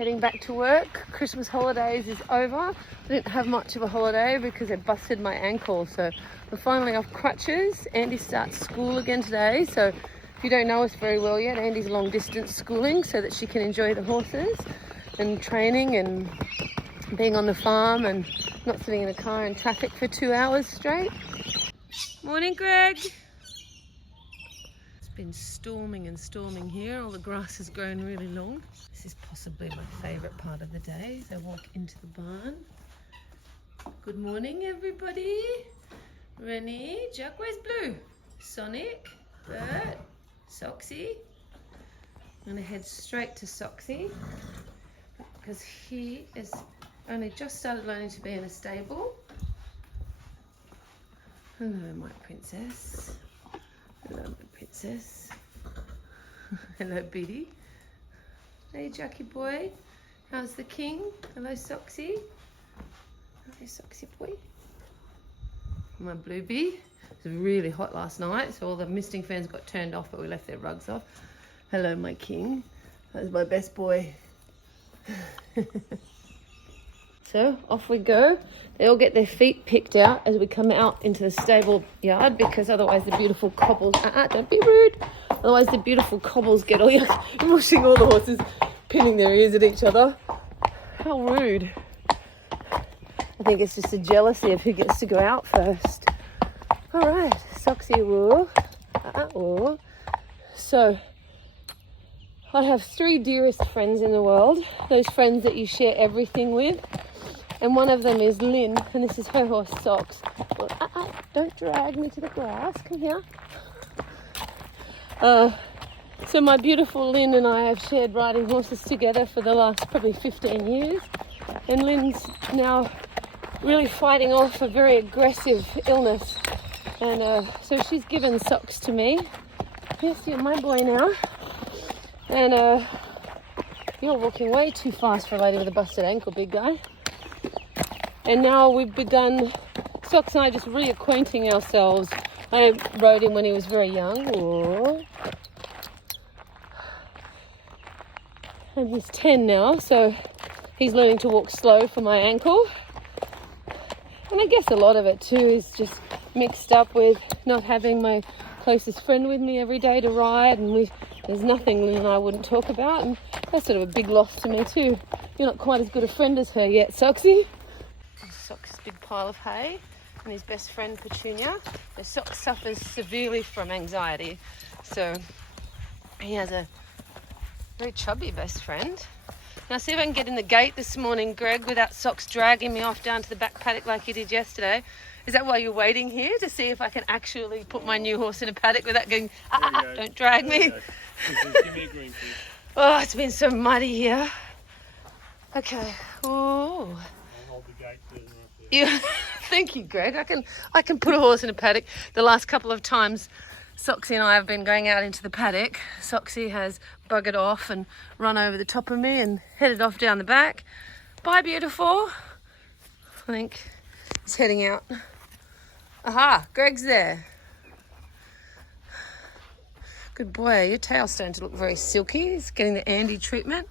heading back to work. Christmas holidays is over. I didn't have much of a holiday because I busted my ankle, so I'm finally off crutches. Andy starts school again today, so if you don't know us very well yet, Andy's long distance schooling so that she can enjoy the horses and training and being on the farm and not sitting in a car in traffic for 2 hours straight. Morning, Greg. It's been storming and storming here. All the grass has grown really long. This is possibly my favourite part of the day as I walk into the barn. Good morning, everybody. Rennie, Jack, where's Blue? Sonic, Bert, Soxy. I'm going to head straight to Soxy because he is only just started learning to be in a stable. Hello, my princess. Hello, my princess. Hello, Biddy. Hey, Jackie boy. How's the king? Hello, Soxy. Hello, Soxy boy. My Bluebee. It was really hot last night, so all the misting fans got turned off, but we left their rugs off. Hello, my king. That was my best boy. So off we go. They all get their feet picked out as we come out into the stable yard because otherwise the beautiful cobbles, don't be rude. Otherwise the beautiful cobbles get all mushing all the horses, pinning their ears at each other. How rude. I think it's just a jealousy of who gets to go out first. All right, Soxy woo. Woo. So I have 3 dearest friends in the world. Those friends that you share everything with. And one of them is Lynn, and this is her horse, Socks. Well, don't drag me to the grass. Come here. So my beautiful Lynn and I have shared riding horses together for the last probably 15 years. And Lynn's now really fighting off a very aggressive illness. And so she's given Socks to me. Yes, you're my boy now. And you're walking way too fast for a lady with a busted ankle, big guy. And now we've begun, Socks and I, just reacquainting ourselves. I rode him when he was very young. Aww. And he's 10 now, so he's learning to walk slow for my ankle. And I guess a lot of it too is just mixed up with not having my closest friend with me every day to ride, and there's nothing Lynn and I wouldn't talk about, and that's sort of a big loss to me too. You're not quite as good a friend as her yet, Soxy. Sock's big pile of hay and his best friend Petunia. So Sock suffers severely from anxiety, so he has a very chubby best friend. Now see if I can get in the gate this morning, Greg, without Socks dragging me off down to the back paddock like he did yesterday. Is that why you're waiting here, to see if I can actually put my new horse in a paddock without going, don't drag me? Give me a green, please. Oh, it's been so muddy here. Okay. Oh. I'll hold the gate right there. Yeah. Thank you, Greg. I can put a horse in a paddock. The last couple of times Soxy and I have been going out into the paddock, Soxy has buggered off and run over the top of me and headed off down the back. Bye, beautiful. I think he's heading out. Aha, Greg's there. Good boy. Your tail's starting to look very silky. It's getting the Andy treatment.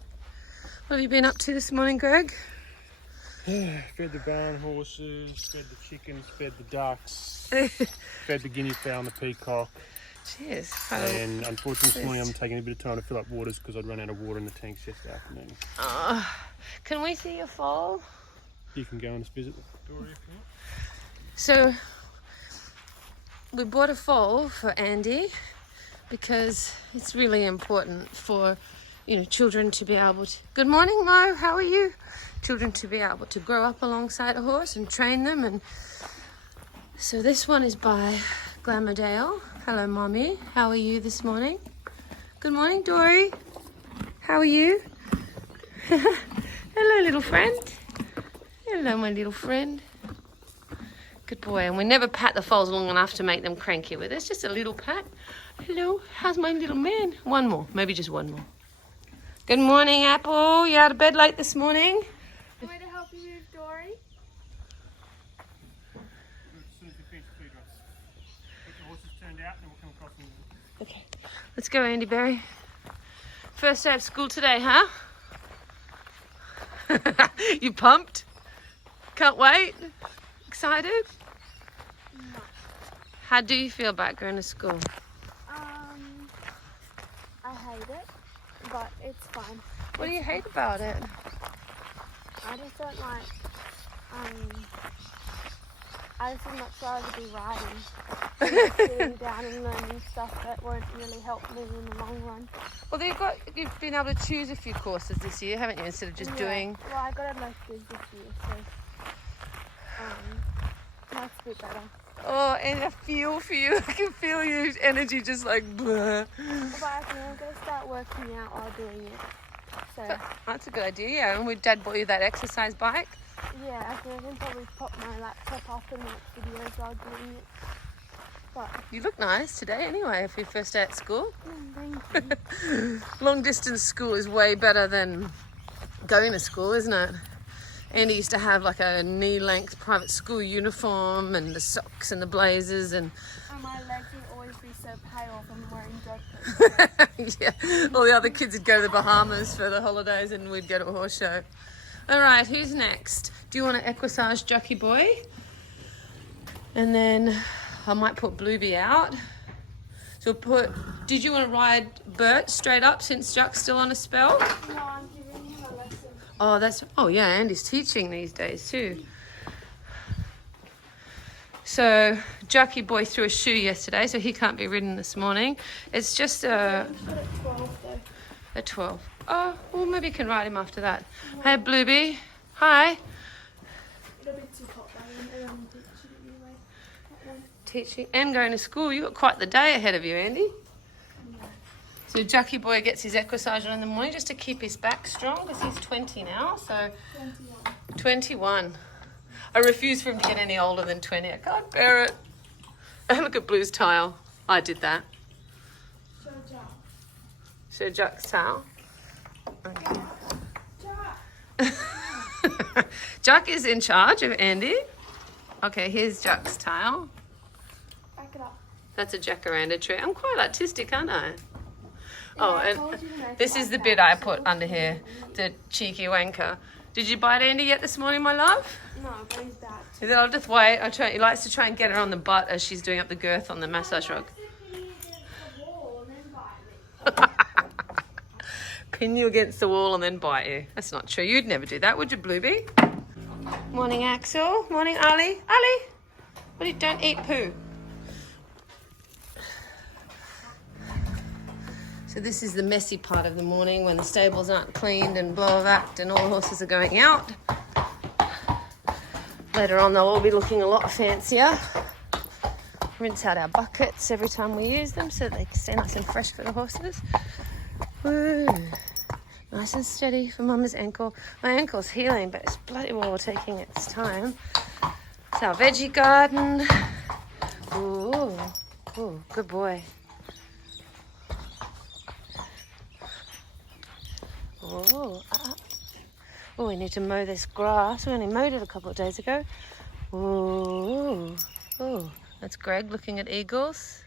What have you been up to this morning, Greg? Yeah, fed the barn horses, fed the chickens, fed the ducks, fed the guinea fowl and the peacock. Cheers. And unfortunately this morning I'm taking a bit of time to fill up waters because I'd run out of water in the tanks yesterday afternoon. Can we see your foal? You can go and visit the door if you want. So we bought a foal for Andy because it's really important for children to be able to... Good morning, Mo. How are you? Children to be able to grow up alongside a horse and train them. And so this one is by Glamourdale. Hello, Mommy. How are you this morning? Good morning, Dory. How are you? Hello, little friend. Hello, my little friend. Good boy. And we never pat the foals long enough to make them cranky with us. Just a little pat. Hello. How's my little man? One more. Maybe just one more. Good morning, Apple. You out of bed late this morning? Want me to help you move, Dory? As soon as you finish the feed runs. Get the horses turned out and we'll come across and... Okay. Let's go, Andy Berry. First day of school today, huh? You pumped? Can't wait? Excited? No. How do you feel about going to school? I hate it, but it's fun. What do you hate about it? I just don't like, I just would much rather be riding than sitting down and learning stuff that won't really help me in the long run. Well, you've been able to choose a few courses this year, haven't you? Instead of just doing. Well, I got electives this year, so that's a bit better. Oh, and I feel for you. I can feel your energy just like blah. But I think I'm going to start working out while doing it. So That's a good idea, yeah. And would Dad bought you that exercise bike? yeah, I think I can probably pop my laptop up and watch videos while doing it. But You look nice today anyway, for your first day at school. thank you. Long distance school is way better than going to school, isn't it? Andy used to have like a knee-length private school uniform and the socks and the blazers and And my legs would always be so pale from wearing joggers. yeah, all the other kids would go to the Bahamas for the holidays and we'd go to a horse show. All right, who's next? Do you want an equissage jockey boy? And then I might put Bluebee out. So did you want to ride Bert straight up since Jack's still on a spell? No, I'm giving him a lesson. Oh yeah, Andy's teaching these days too. So Jockey Boy threw a shoe yesterday, so he can't be ridden this morning. It's just Put it at 12 though. at 12. Oh, well maybe you can ride him after that. Hey Bluebee, hi. It'll be too hot by then, and I'm teaching anyway. That one. Teaching and going to school. You've got quite the day ahead of you, Andy. So Jockey Boy gets his equissage on in the morning just to keep his back strong because he's 20 now, so 21. 21. I refuse for him to get any older than 20. I can't bear it. Look at Blue's tile. I did that. So Jack. So Jack's tile. Okay. Jack. Jack is in charge of Andy. Okay, here's Jack's tile. Back it up. That's a jacaranda tree. I'm quite artistic, aren't I? Oh, I and told you to make this it is the like bit that. I put under here, the cheeky wanker. Did you bite Andy yet this morning, my love? No, but he's bad. He said, I'll just wait. He likes to try and get her on the butt as she's doing up the girth on the massage rug. Pin you against the wall and then bite you. That's not true. You'd never do that, would you, Bluebee? Morning, Axel. Morning, Ali. Ali, don't eat poo. So this is the messy part of the morning when the stables aren't cleaned and blow-vacked and all the horses are going out. Later on they'll all be looking a lot fancier. Rinse out our buckets every time we use them so they can stay nice and fresh for the horses. Woo. Nice and steady for Mama's ankle. My ankle's healing, but it's bloody well taking its time. It's our veggie garden. Ooh, good boy. Oh, we need to mow this grass. We only mowed it a couple of days ago. Oh, that's Greg looking at eagles.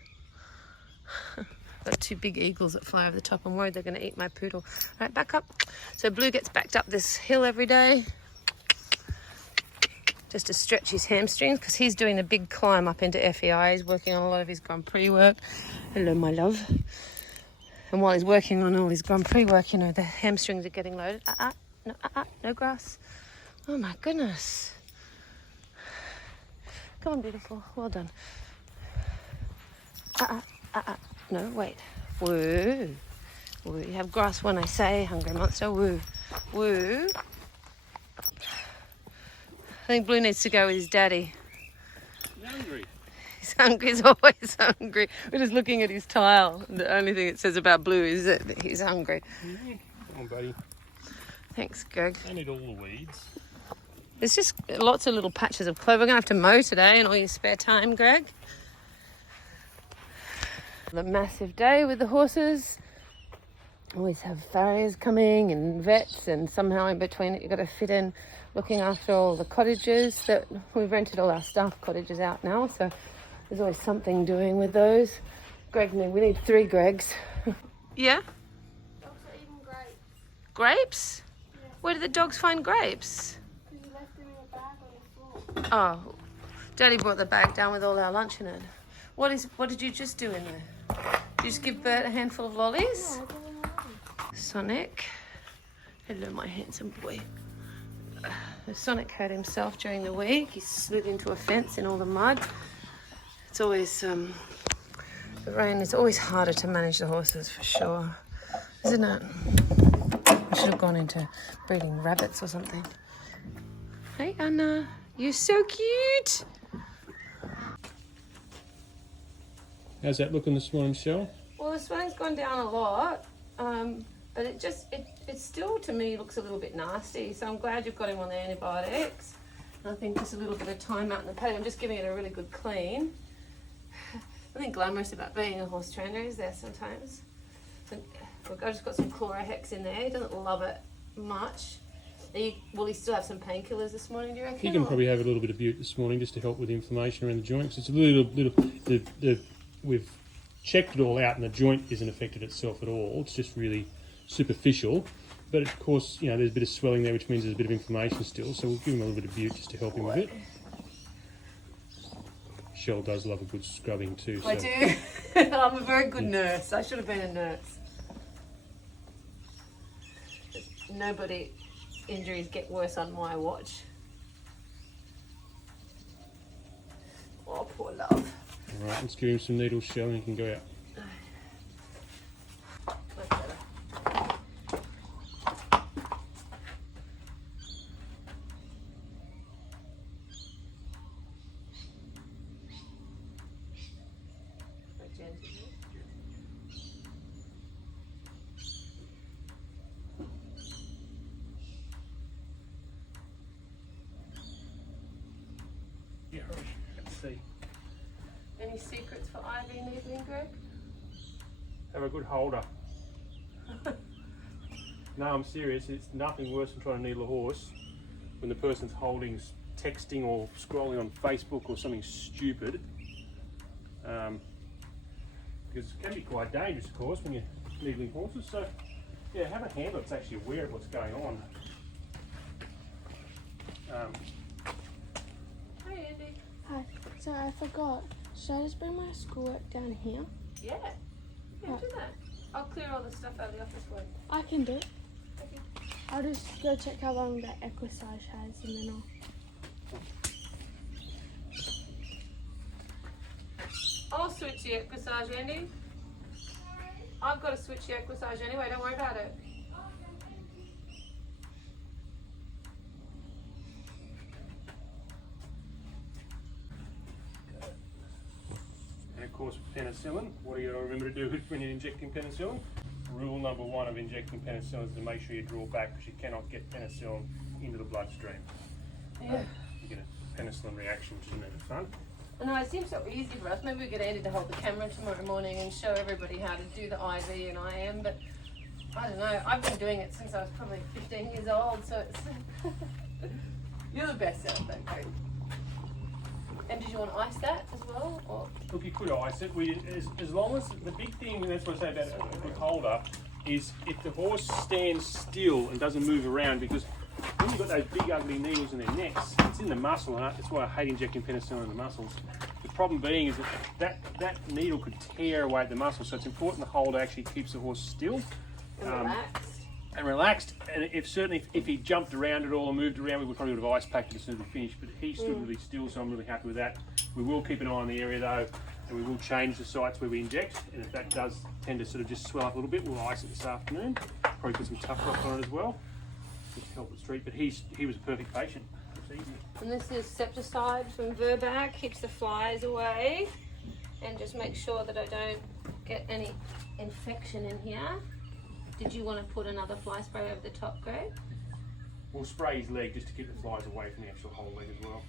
Got two big eagles that fly over the top. I'm worried they're going to eat my poodle. All right, back up. So Blue gets backed up this hill every day just to stretch his hamstrings because he's doing the big climb up into FEI. He's working on a lot of his Grand Prix work. Hello, my love. And while he's working on all his Grand Prix work, you know, the hamstrings are getting loaded. No grass. Oh my goodness. Come on, beautiful. Well done. No, wait. Woo. Woo. You have grass when I say, hungry monster. Woo. Woo. I think Blue needs to go with his daddy. You hungry? He's hungry. He's always hungry. We're just looking at his tile. The only thing it says about Blue is that he's hungry. Yeah. Come on, buddy. Thanks, Greg. Don't eat all the weeds. There's just lots of little patches of clover. We're going to have to mow today in all your spare time, Greg. A massive day with the horses. Always have farriers coming and vets, and somehow in between it you've got to fit in looking after all the cottages that we've rented all our staff cottages out now, so there's always something doing with those. Greg, we need 3 Gregs. Yeah? Dogs are eating grapes. Grapes? Yes. Where did the dogs find grapes? Because you left them in a bag on the floor. Oh, Daddy brought the bag down with all our lunch in it. What did you just do in there? Did you just give Bert a handful of lollies? Yeah, I gave them away. Sonic. Hello, my handsome boy. Sonic hurt himself during the week. He slid into a fence in all the mud. It's always, the rain is always harder to manage the horses for sure, isn't it? I should have gone into breeding rabbits or something. Hey, Anna, you're so cute. How's that looking this morning, Shell? Well, the swelling's gone down a lot, but it still, to me, looks a little bit nasty. So I'm glad you've got him on the antibiotics. I think just a little bit of time out in the paddock. I'm just giving it a really good clean. Nothing glamorous about being a horse trainer, is there sometimes? Look, I just got some Chlorohex in there. He doesn't love it much. Will he still have some painkillers this morning, do you reckon? He can probably have a little bit of bute this morning just to help with inflammation around the joints. It's a little we've checked it all out and the joint isn't affected itself at all. It's just really superficial. But of course, you know, there's a bit of swelling there, which means there's a bit of inflammation still. So we'll give him a little bit of bute just to help him with it. Shell does love a good scrubbing too. So. I do. I'm a very good nurse. I should have been a nurse. Nobody injuries get worse on my watch. Oh, poor love. Alright, let's give him some needles, Shell, and he can go out. Much better. Quite gentle. Yeah, let's see. Any secrets for Ivy needling, Greg? Have a good holder. No, I'm serious. It's nothing worse than trying to needle a horse when the person's holding, texting or scrolling on Facebook or something stupid. Because it can be quite dangerous, of course, when you're needling horses. So, yeah, have a handler that's actually aware of what's going on. Hey, Andy. Hi. So I forgot. Should I just bring my schoolwork down here? Yeah. Yeah, do that. I'll clear all the stuff out of the office for you. I can do it. Okay. I'll just go check how long that equissage has and then I'll switch the equissage, Andy. I've got to switch the equissage anyway, don't worry about it. And of course, penicillin. What do you remember to do when you're injecting penicillin? Rule number one of injecting penicillin is to make sure you draw back because you cannot get penicillin into the bloodstream. Yeah. You get a penicillin reaction, which is never fun. No, it seems so easy for us. Maybe we get Andy to hold the camera tomorrow morning and show everybody how to do the IV and IM, but I don't know. I've been doing it since I was probably 15 years old, so it's... You're the best at it, though, Cody. And did you want to ice that as well? Or? Look, you could ice it. As long as the big thing, that's what I say about a good holder, is if the horse stands still and doesn't move around, because when you've got those big ugly needles in their necks, it's in the muscle, and that's why I hate injecting penicillin in the muscles. The problem being is that needle could tear away at the muscle, so it's important the holder actually keeps the horse still. And relaxed, and if he jumped around at all or moved around, we would probably would have ice packed it as soon as we finished, but he stood really still, so I'm really happy with that. We will keep an eye on the area though, and we will change the sites where we inject, and if that does tend to sort of just swell up a little bit, we'll ice it this afternoon. Probably put some Tough Rock on it as well, just to help with street, but he was a perfect patient. It's easy. And this is septicide from Verbac, keeps the flies away, and just make sure that I don't get any infection in here. Did you want to put another fly spray over the top, Greg? We'll spray his leg just to keep the flies away from the actual whole leg as well.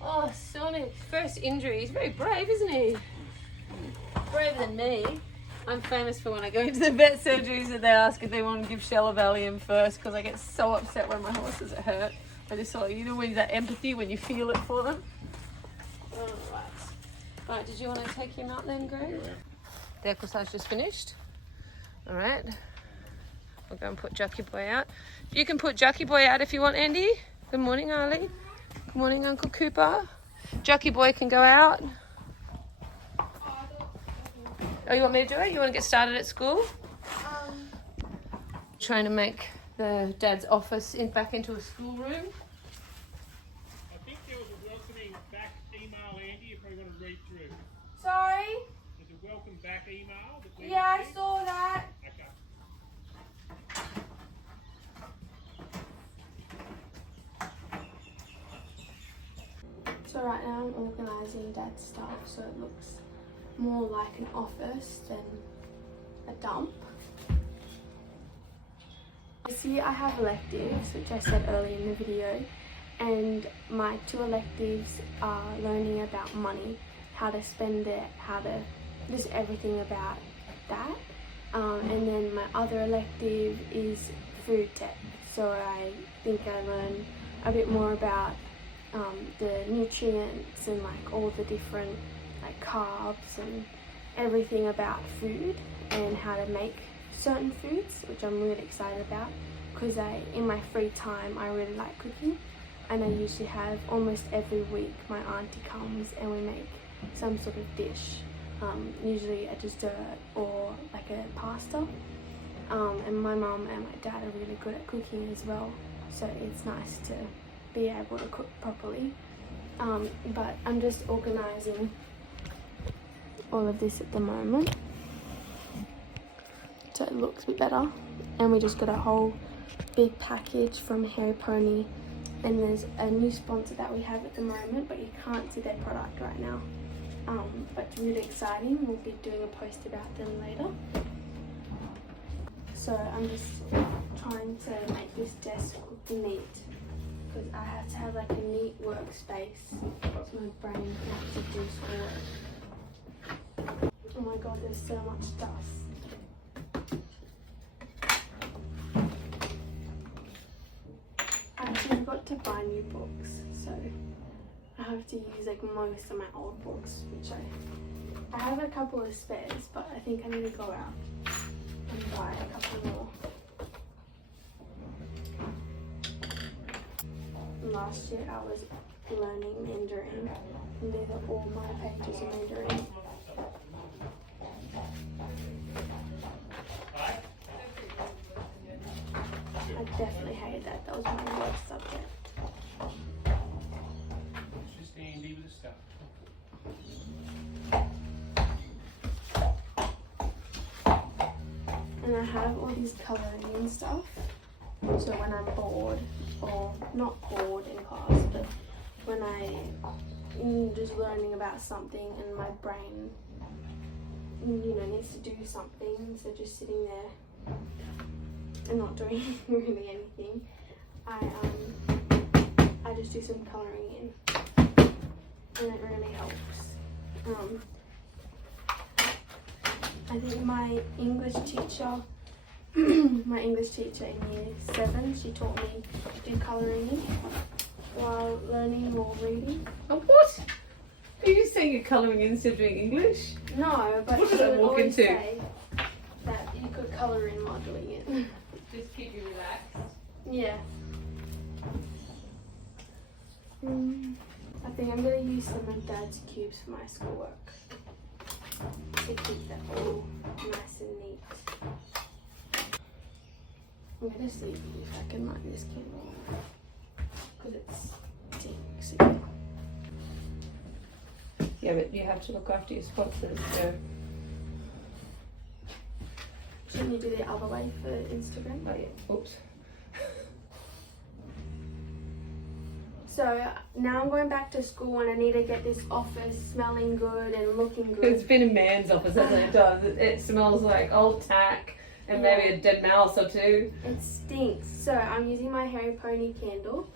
Oh, Sonic, first injury. He's very brave, isn't he? Braver than me. I'm famous for when I go into the vet surgeries that they ask if they want to give Shell a Valium first, because I get so upset when my horses are hurt. I just thought, you know, when that empathy, when you feel it for them. All right. Right, did you want to take him out then, Greg? The equissage just finished. All right. I'll go and put Jucky Boy out. You can put Jucky Boy out if you want, Andy. Good morning, Arlie. Good morning, Uncle Cooper. Jucky Boy can go out. Oh, you want me to do it? You want to get started at school? Trying to make the dad's office back into a schoolroom. I think there was a welcoming back email, Andy, if we want to read through. Sorry? There's a welcome back email. That we Yeah, I received. saw that. Okay. So right now I'm organising Dad's stuff so it looks more like an office than a dump. This year I have electives, which I said earlier in the video, and my 2 electives are learning about money, how to spend it, how to just everything about that. And then my other elective is food tech, so I think I learn a bit more about the nutrients and like all the different like carbs and everything about food and how to make certain foods, which I'm really excited about because in my free time I really like cooking, and I usually have almost every week my auntie comes and we make some sort of dish, usually a dessert or like a pasta, and my mum and my dad are really good at cooking as well, so it's nice to be able to cook properly. But I'm just organising all of this at the moment so it looks a bit better, and we just got a whole big package from Hairy Pony, and there's a new sponsor that we have at the moment but you can't see their product right now, but it's really exciting. We'll be doing a post about them later. So I'm just trying to make this desk look neat because I have to have like a neat workspace so my brain can actually do schoolwork. Oh my god, there's so much dust. Actually, I've got to buy new books, so I have to use like most of my old books, which I have a couple of spares, but I think I need to go out and buy a couple more. Last year I was learning Mandarin, and these are all my pages in Mandarin. I definitely hated that. That was my worst subject. It's just Andy with the stuff. And I have all these colouring and stuff, so when I'm bored, or not bored in class, but when I'm just learning about something and my brain, needs to do something instead of just sitting there and not doing really anything, I just do some colouring in, and it really helps. I think my English teacher in year 7, she taught me to do colouring in while learning more reading. Oh, what? Are you saying you're colouring in instead of doing English? No, but What she did I would walk always into? say that you could colour in while doing it. Just keep you relaxed. Yeah. I think I'm going to use some of Dad's cubes for my schoolwork to keep that all nice and neat. I'm going to see if I can light this candle because it stinks again. Yeah, but you have to look after your sponsors, so. Shouldn't you do the other way for Instagram? Oh yeah, oops. So now I'm going back to school and I need to get this office smelling good and looking good. It's been a man's office, hasn't it? It does. It smells like old tack and maybe a dead mouse or two. It stinks. So I'm using my Hairy Pony candle.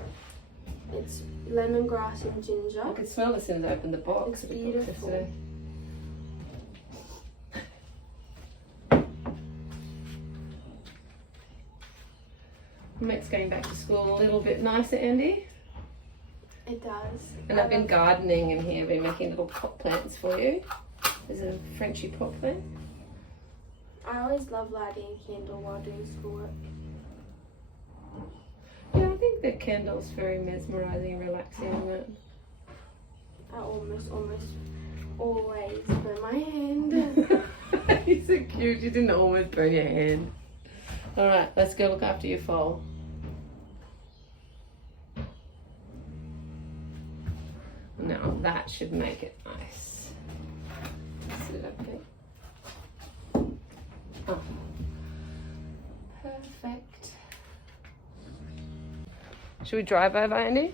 It's lemongrass and ginger. I could smell as soon as I opened the box. It's beautiful. Makes going back to school a little bit nicer, Andy. It does. And I've been gardening in here. I've been making little pot plants for you. There's a Frenchy pot plant. I always love lighting a candle while doing schoolwork. Yeah, I think the candle's very mesmerising and relaxing, isn't it? I almost always burn my hand. You're so cute, you didn't almost burn your hand. Alright, let's go look after your foal. Now that should make it nice. Sit it up here. Oh. Perfect. Should we drive over, Andy?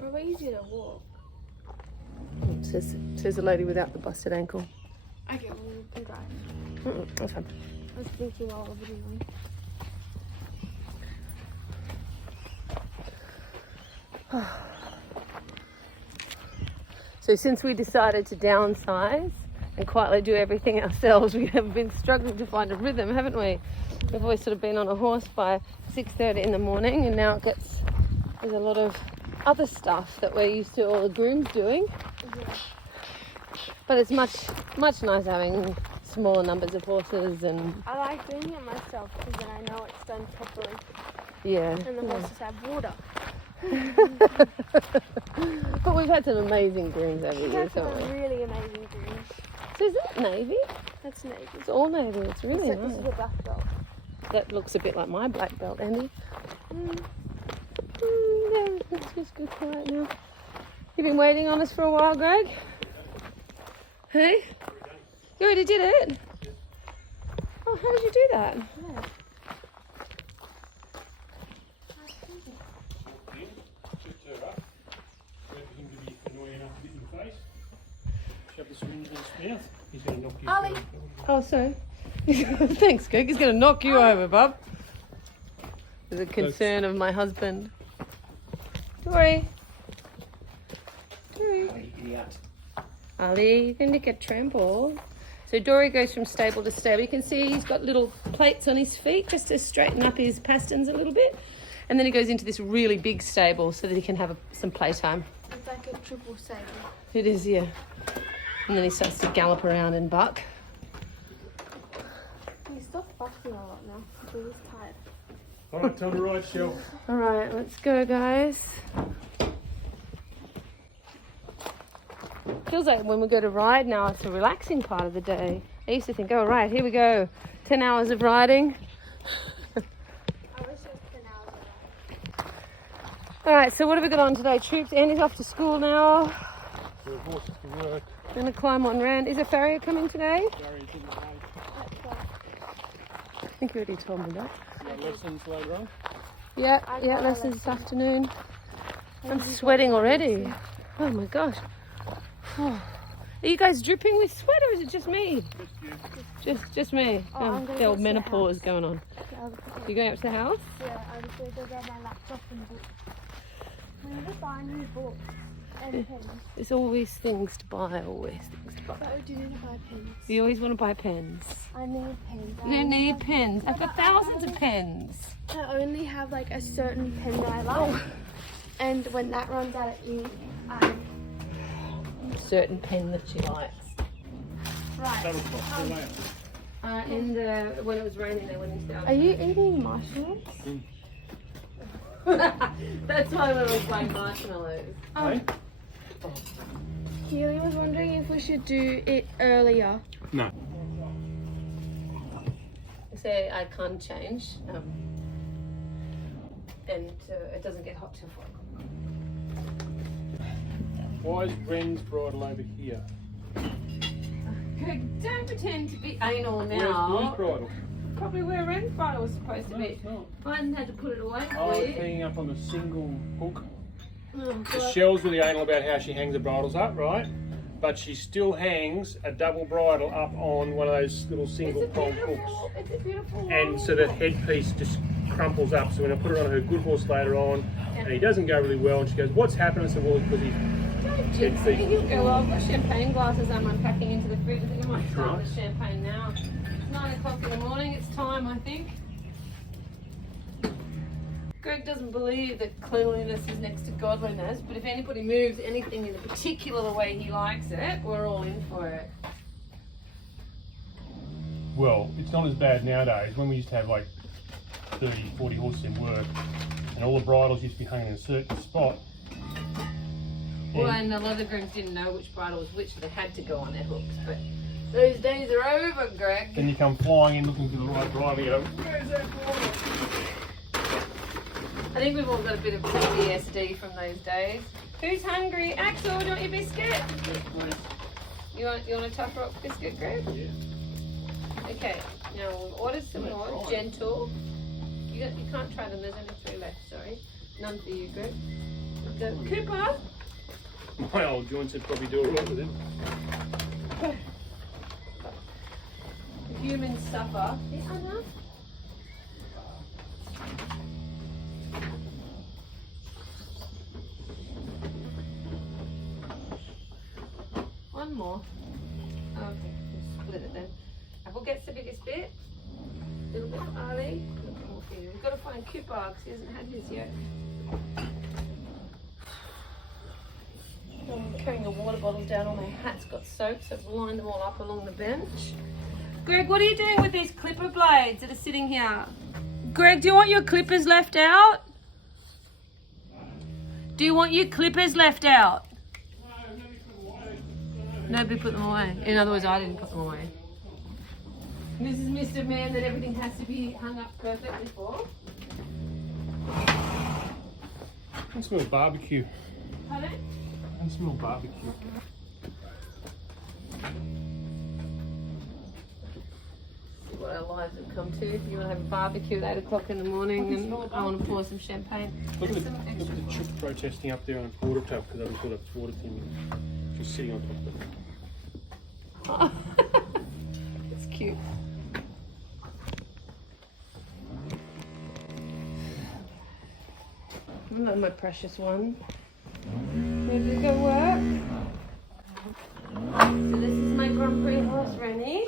Probably easier to walk. Says the lady without the busted ankle. Okay, well, we can drive. That's fine. I was thinking while we're videoing. So since we decided to downsize and quietly do everything ourselves, we have been struggling to find a rhythm, haven't we? We've always sort of been on a horse by 6:30 in the morning, and now there's a lot of other stuff that we're used to all the grooms doing. Yeah. But it's much nicer having smaller numbers of horses, and I like doing it myself because then I know it's done properly. yeah. And the horses have water. But we've had some amazing grooms over the years, That's haven't we? a really amazing green. So is that navy? That's navy. It's all navy. It's really Except this is nice. a black belt. That looks a bit like my black belt, Andy. Yeah, it's just good quiet now. You've been waiting on us for a while, Greg? Hey? You already did it? Oh, how did you do that? Yeah. Shift her up. Wait for him to be annoying enough to get in the face. Shove the syringe in his mouth. He's going to knock you Ollie. Oh, sorry. Thanks, Greg. He's going to knock you over, bub. There's a concern of my husband. Dory. Dory. Idiot. Ali, you're going to get trampled. So Dory goes from stable to stable. You can see he's got little plates on his feet just to straighten up his pasterns a little bit. And then he goes into this really big stable so that he can have some playtime. It's like a triple stable. It is, yeah. And then he starts to gallop around and buck. He stopped bucking a lot now. He was tired. Alright, time to ride, Shell. All right, let's go, guys. Feels like when we go to ride now, it's a relaxing part of the day. I used to think, oh, right, here we go. 10 hours of riding. I wish it was 10 hours. All right, so what have we got on today, troops? Andy's off to school now. The horses to work. Going to climb on Rand. Is a farrier coming today? Gary didn't know. I think you already told me that. You got lessons later on? Yeah, I yeah, got a lessons this lesson. afternoon. I'm you got sweating a already. lesson? Oh my gosh. Oh. Are you guys dripping with sweat, or is it just me? Just me. Oh, I'm gonna The old go to the menopause house. going on. You going up to the house? Yeah, I'm just going to go grab my laptop and books. We need to buy new books and pens. There's always things to buy, always things to buy. But we do need to buy pens. You always want to buy pens. I need pens. You don't need pens. I've got thousands of pens. I only have like a certain pen that I like. And when that runs out at uni, Certain pen that she likes. right. That was fun. When it was raining, they went into the Are you eating marshmallows? That's why we were playing marshmallows. Hey? Keely was wondering if we should do it earlier. No. Say I can't change, and it doesn't get hot till 4 o'clock. Why is Bren's bridle over here? Greg, don't pretend to be anal Where's now. Blue's bridle? Probably where Ren's bridle was supposed to No, be. it's not. I had to put it away. Oh, it's hanging up on the single hook. Oh, God. Shell's really anal about how she hangs the bridles up, right? But she still hangs a double bridle up on one of those little single prong hooks. It's a beautiful And so the headpiece just crumples up. So when I put it on her good horse later on, and he doesn't go really well, and she goes, "What's happened?" I said, "Well, it's because he." Don't jinx it. He'll go well. I've got champagne glasses I'm unpacking into the fridge. I think I might start with champagne now. It's 9 o'clock in the morning. It's time, I think. Greg doesn't believe that cleanliness is next to godliness, but if anybody moves anything in a particular way he likes it, we're all in for it. Well, it's not as bad nowadays. When we used to have like 30, 40 horses in work, and all the bridles used to be hanging in a certain spot. Well, and a lot of the grooms didn't know which bridle was which, so they had to go on their hooks. But those days are over, Greg. Then you come flying in looking for the right bridle, and you go, where's that bridle? I think we've all got a bit of PTSD from those days. Who's hungry? Axel, do you want your biscuit? Yes, please. You want a tough rock biscuit, Greg? Yeah. Okay, now we'll order some more. Gentle. You can't try them, there's only 3 left, sorry. None for you, Greg. Go. Cooper! My old joints would probably do a lot with it. Humans suffer. Yeah, Anna. One more. Okay, we'll split it then. Apple gets the biggest bit. A little bit for Ali. A little bit more for you. We've got to find Cooper because he hasn't had his yet. I'm carrying the water bottles down. All my hats got soaked, so I've lined them all up along the bench. Greg, what are you doing with these clipper blades that are sitting here? Greg, do you want your clippers left out? Do you want your clippers left out? Nobody put them away. In other words, I didn't put them away. This is Mr. Man that everything has to be hung up perfectly for. I can smell barbecue. Pardon? I can smell barbecue. See what our lives have come to. If you want to have a barbecue at 8 o'clock in the morning and I want to pour some champagne. Look at the chooks protesting up there on the quarter tub because I haven't got a water thing. She's sitting on top of it. It's cute. Hello, my precious one. Ready to go work? So this is my Grand Prix horse, Rennie.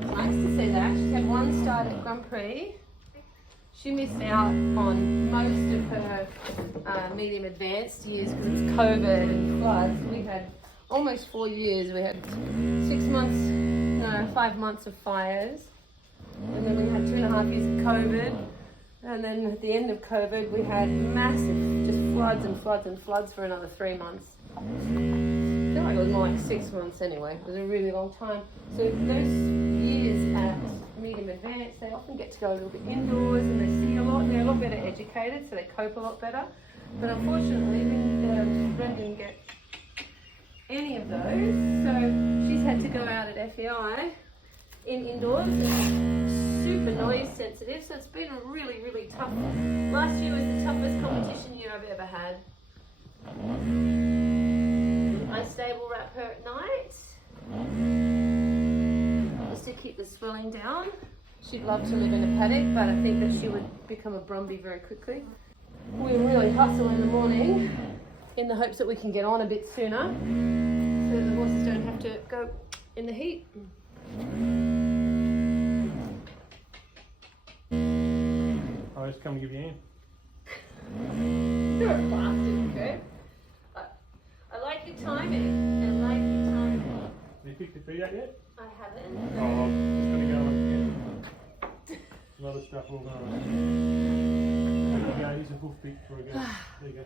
It's nice to see that. She's had one start at Grand Prix. She missed out on most of her medium advanced years because it was COVID and floods. We had almost 4 years. We had 5 months of fires. And then we had 2.5 years of COVID. And then at the end of COVID, we had massive just floods and floods and floods for another 3 months. I feel like it was more like 6 months anyway. It was a really long time. So those years at medium advanced, they often get to go a little bit indoors and they see a lot. And they're a lot better educated, so they cope a lot better. But unfortunately, Ren didn't get any of those. So she's had to go out at FEI indoors. Super noise sensitive, so it's been really, really tough. Last year was the toughest competition year I've ever had. I stable wrap her at night just to keep the swelling down. She'd love to live in a paddock, but I think that she would become a Brumby very quickly. We really hustle in the morning in the hopes that we can get on a bit sooner so the horses don't have to go in the heat. I'll just come and give you a hand. You're a bastard, okay? I like your timing. I like your timing. Have you picked your feet up yet? I haven't. Oh, it's going to go on again. Some other stuff all going on. There you go, here's a hoof beat before we go. There you go.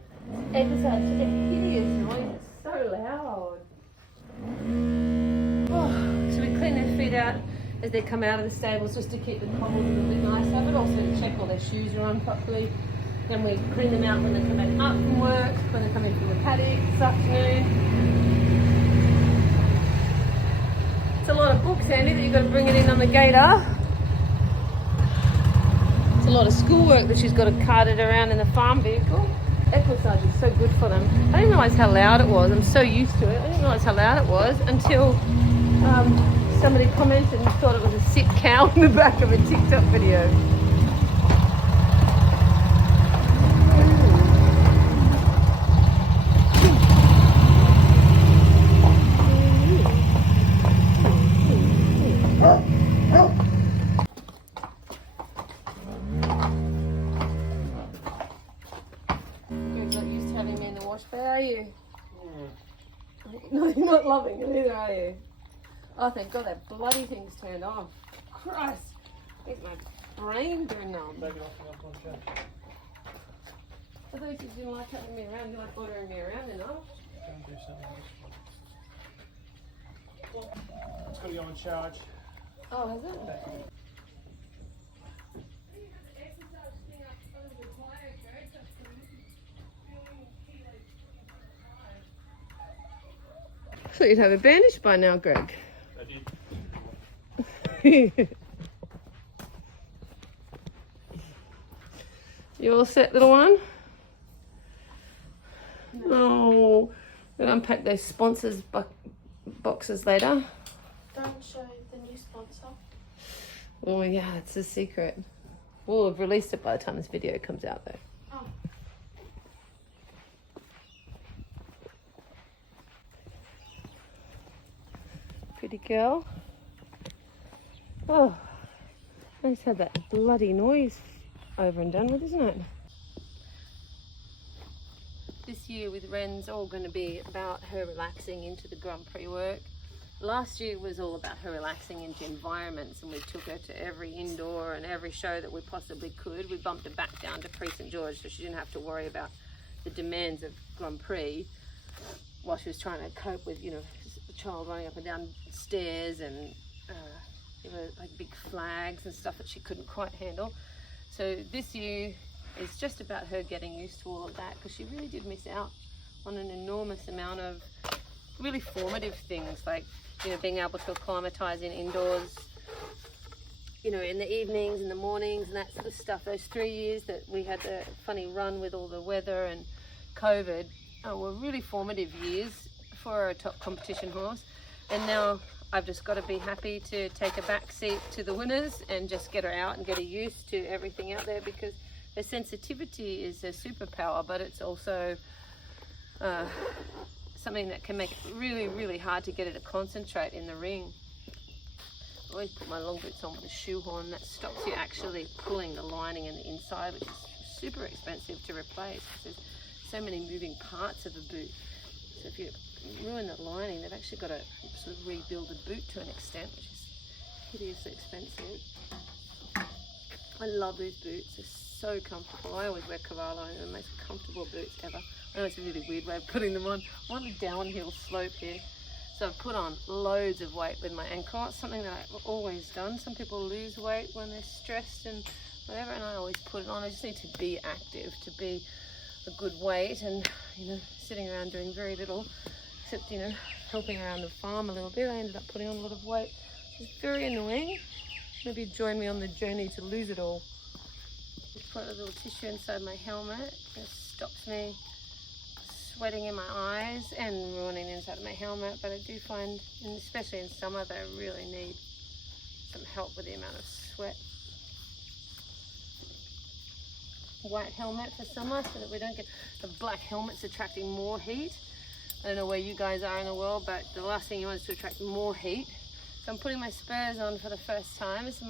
Exercise, such a hideous noise. It's so loud. Oh, so we clean their feet out as they come out of the stables just to keep the cobbles a little bit nicer, but also to check all their shoes are on properly. Then we clean them out when they come back up from work, when they come in from the paddock this afternoon. It's a lot of books, Andy, that you've got to bring it in on the gator. It's a lot of schoolwork that she's got to cart it around in the farm vehicle. Equisage is so good for them. I didn't realise how loud it was. I'm so used to it. I didn't realise how loud it was until somebody commented and thought it was a sick cow in the back of a TikTok video. You're not used to having me in the wash bay, are you? No, you're not loving it either, are you? Oh, thank God that bloody thing's turned off. Christ. Makes my brain go numb. Take it off and I'll change. I thought you didn't like having me around. You like ordering me around enough. Go and do something. It's got to go on charge. Oh, has it? I thought you'd have it bandaged by now, Greg. I did. You all set, little one? No. We'll unpack those sponsors boxes later. Don't show the new sponsor. Oh yeah, it's a secret. We'll have released it by the time this video comes out though. Oh. Pretty girl. Oh, nice to have that bloody noise over and done with, isn't it? This year with Ren's all going to be about her relaxing into the Grand Prix work. Last year was all about her relaxing into environments, and we took her to every indoor and every show that we possibly could. We bumped her back down to Prix St George so she didn't have to worry about the demands of Grand Prix while she was trying to cope with, you know, a child running up and down stairs and like big flags and stuff that she couldn't quite handle. So this year is just about her getting used to all of that, because she really did miss out on an enormous amount of really formative things, like, you know, being able to acclimatise in indoors, you know, in the evenings, in the mornings, and that sort of stuff. Those 3 years that we had the funny run with all the weather and COVID were really formative years for a top competition horse. And now I've just got to be happy to take a back seat to the winners and just get her out and get her used to everything out there, because her sensitivity is a superpower, but it's also something that can make it really, really hard to get her to concentrate in the ring. I always put my long boots on with a shoehorn. That stops you actually pulling the lining and the inside, which is super expensive to replace. There's so many moving parts of a boot. So if you ruin the lining, they've actually got to sort of rebuild the boot to an extent, which is hideously expensive. I love these boots. They're so comfortable. I always wear Cavallo, and they're the most comfortable boots ever. I know it's a really weird way of putting them on. I'm on a downhill slope here, so I've put on loads of weight with my ankle. It's something that I've always done. Some people lose weight when they're stressed and whatever, and I always put it on. I just need to be active, to be a good weight, and, you know, sitting around doing very little, except, you know, helping around the farm a little bit. I ended up putting on a lot of weight. It's very annoying. Maybe join me on the journey to lose it all. Just put a little tissue inside my helmet. It stops me sweating in my eyes and ruining the inside of my helmet. But I do find, and especially in summer, that I really need some help with the amount of sweat. White helmet for summer so that we don't get the black helmets attracting more heat. I don't know where you guys are in the world, but the last thing you want is to attract more heat. So I'm putting my spurs on for the first time. This is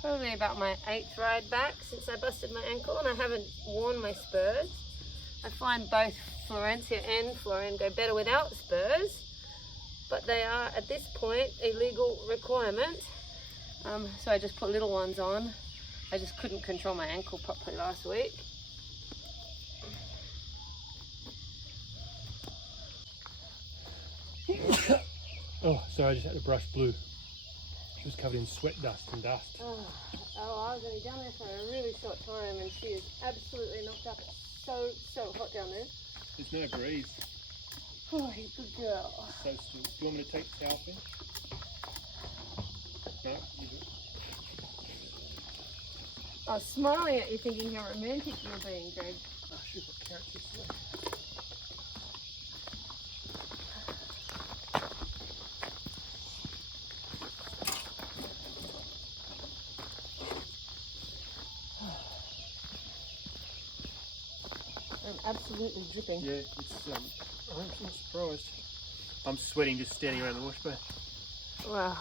probably about my 8th ride back since I busted my ankle, and I haven't worn my spurs. I find both Florencia and Florian go better without spurs, but they are at this point a legal requirement. So I just put little ones on. I just couldn't control my ankle properly last week. Oh, sorry, I just had to brush Blue. She was covered in sweat dust and dust. Oh, I was only down there for a really short time, and she is absolutely knocked up. It's so hot down there. There's no breeze. Oh, you good girl. So still. Do you want me to take the towel in? No? You good? I was smiling at you thinking how romantic you were being, Greg. Oh, shoot, what carrots this way? I'm absolutely dripping. Yeah, it's, I'm not surprised. I'm sweating just standing around the wash bay. Wow.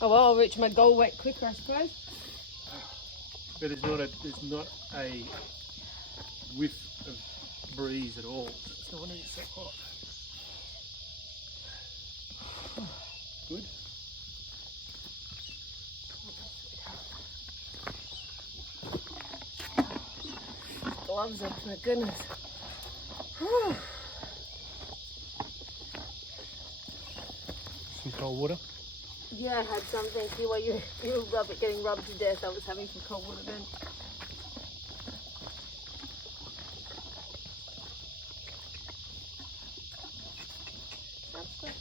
Oh well, I'll reach my goal weight quicker, I suppose. But there's not a whiff of breeze at all. So when it's so hot. gloves off, my goodness. Whew. Some cold water. Yeah, I had some, thank you. While you love it getting rubbed to death, I was having some cold water then. That's good.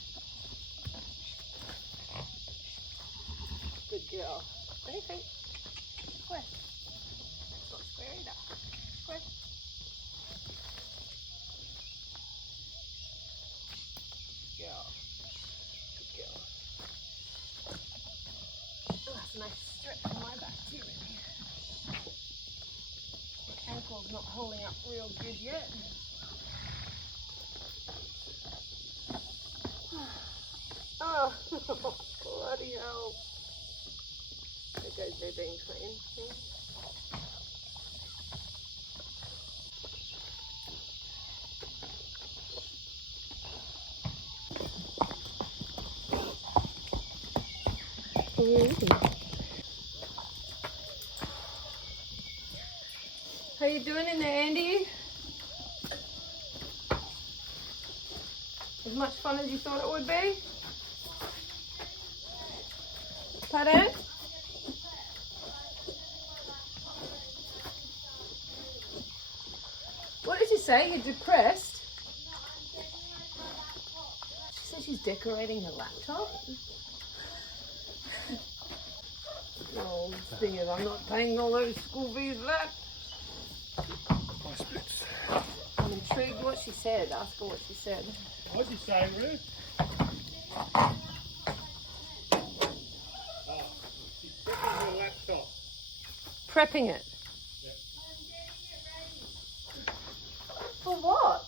Good girl. Anything? Square. Not square either. Square. Good girl. Good girl. Oh, that's a nice stretch on my back too, maybe. My ankle's not holding up real good yet. Oh, bloody hell. There goes their being clean. How you doing in there, Andy? As much fun as you thought it would be? Pardon? What did you say? You're depressed? She said she's decorating her laptop. Oh, thing is, I'm not paying all those school fees for that. Nice bits. I'm intrigued what she said. Ask her what she said. What'd you say, Ruth? Oh, she's prepping her laptop. Prepping it. Yep. For what?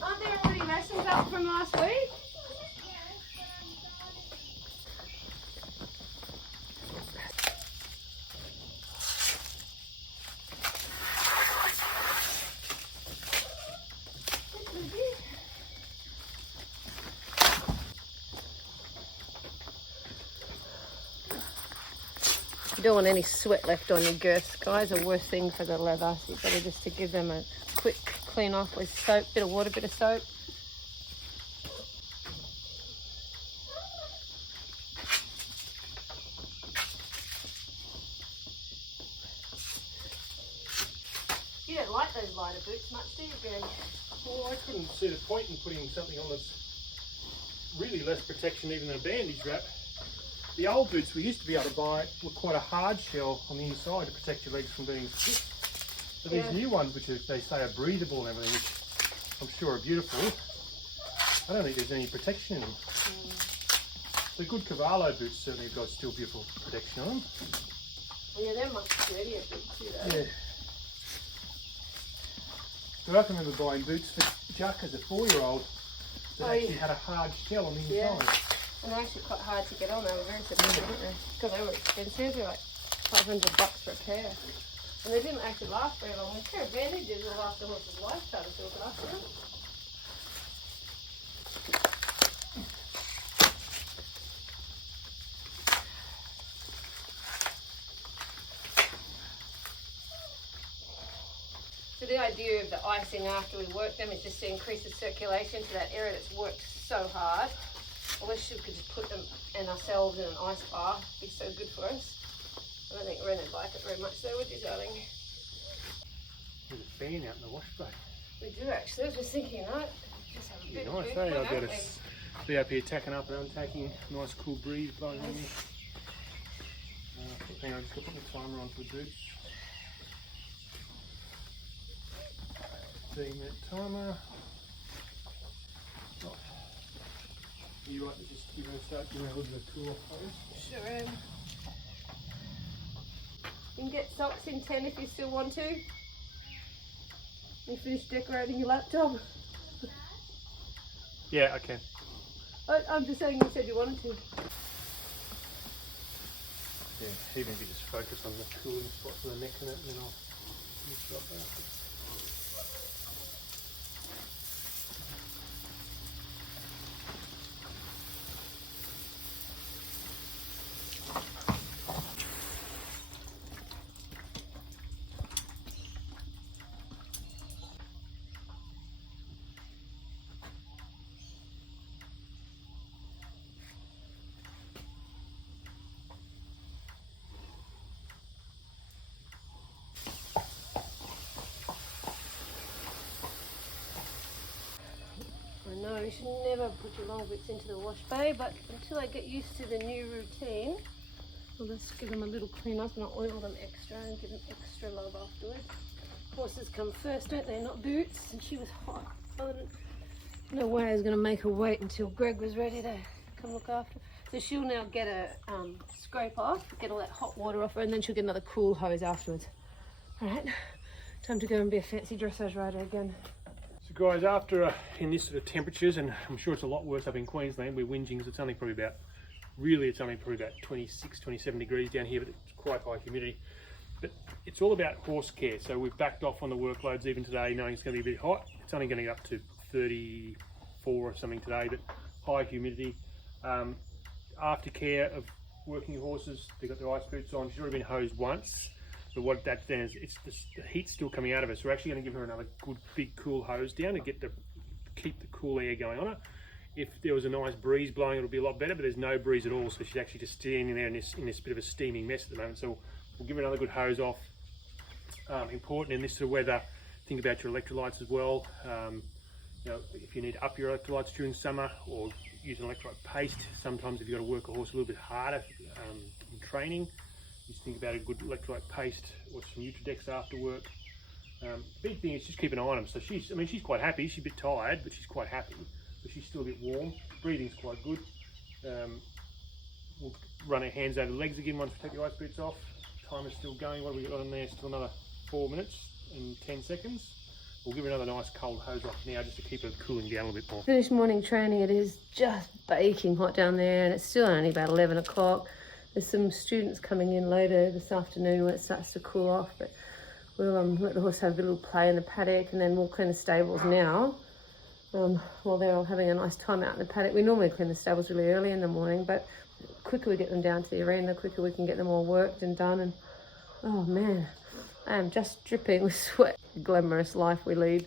Aren't there already lessons up from last week? You don't want any sweat left on your girths, guys. The worst thing for the leather. So you've got to just to give them a quick clean off with soap, bit of water, bit of soap. You don't like those lighter boots much, do you, Greg? Well, I couldn't see the point in putting something on that's really less protection even than a bandage wrap. The old boots we used to be able to buy were quite a hard shell on the inside to protect your legs from being stiff. So these new ones, which they say are breathable and everything, which I'm sure are beautiful, I don't think there's any protection in them. The good Cavallo boots certainly have got still beautiful protection on them. Yeah, they're much sturdier boots too, though. Yeah. But I can remember buying boots for Jack as a 4-year-old that actually had a hard shell on the inside. Yeah. And they're actually quite hard to get on. They were very surprising, weren't they? Because they were expensive. They're like $500 for a pair. And they didn't actually last very long. A pair of bandages will last a horse's lifetime if you look after them. So the idea of the icing after we work them is just to increase the circulation to that area that's worked so hard. I wish we could just put them and ourselves in an ice bath. It'd be so good for us. I don't think Ren would like it very much though, would you, darling? There's a fan out in the wash bay. We do actually. I was just thinking, right? Just have a Be bit nice, big eh? one, I'll be able aren't to we? be up here tacking up and untaking. Nice cool breeze blowing on me. Hang on, I've just got to put the timer on for the boots. 15-minute timer. Oh. You right to just give her a start giving her a little bit of cool off pose? Sure am. You can get socks in 10 if you still want to. You finish decorating your laptop. Yeah, I can. I'm just saying you said you wanted to. Yeah, even if you just focus on the cooling spot for the neck and it, and then I'll mix it up after. you should never put your long boots into the wash bay, but until I get used to the new routine, I'll just give them a little clean up and I'll oil them extra and give them extra love afterwards. Horses come first, don't they? Not boots. And she was hot. No way I was going to make her wait until Greg was ready to come look after her. So she'll now get a scrape off, get all that hot water off her, and then she'll get another cool hose afterwards. Alright, time to go and be a fancy dressage rider again. So guys, after in this sort of temperatures, and I'm sure it's a lot worse up in Queensland, we're whinging because it's only probably about 26, 27 degrees down here, but it's quite high humidity. But it's all about horse care. So we've backed off on the workloads even today, knowing it's going to be a bit hot. It's only going to get up to 34 or something today, but high humidity. Aftercare of working horses, they've got their ice boots on. She's already been hosed once, but what that then is, it's the heat's still coming out of her. So we're actually going to give her another good big cool hose down to keep the cool air going on her. If there was a nice breeze blowing, it would be a lot better, but there's no breeze at all, so she's actually just standing there in this bit of a steaming mess at the moment. So we'll give her another good hose off. Important in this sort of weather, think about your electrolytes as well. You know, if you need to up your electrolytes during summer, or use an electrolyte paste. Sometimes if you've got to work a horse a little bit harder in training, just think about a good electrolyte paste or some Nutridex after work. Big thing is just keep an eye on them. So she's quite happy. She's a bit tired, but she's quite happy. But she's still a bit warm. Breathing's quite good. We'll run our hands over the legs again once we take the ice boots off. Time is still going. What have we got on there? Still another 4 minutes and 10 seconds. We'll give her another nice cold hose off now just to keep her cooling down a little bit more. Finished morning training. It is just baking hot down there, and it's still only about 11 o'clock. There's some students coming in later this afternoon when it starts to cool off, but we'll let the horse have a little play in the paddock, and then we'll clean the stables now. While they're all having a nice time out in the paddock. We normally clean the stables really early in the morning, but the quicker we get them down to the arena, the quicker we can get them all worked and done. And oh man, I am just dripping with sweat. Glamorous life we lead.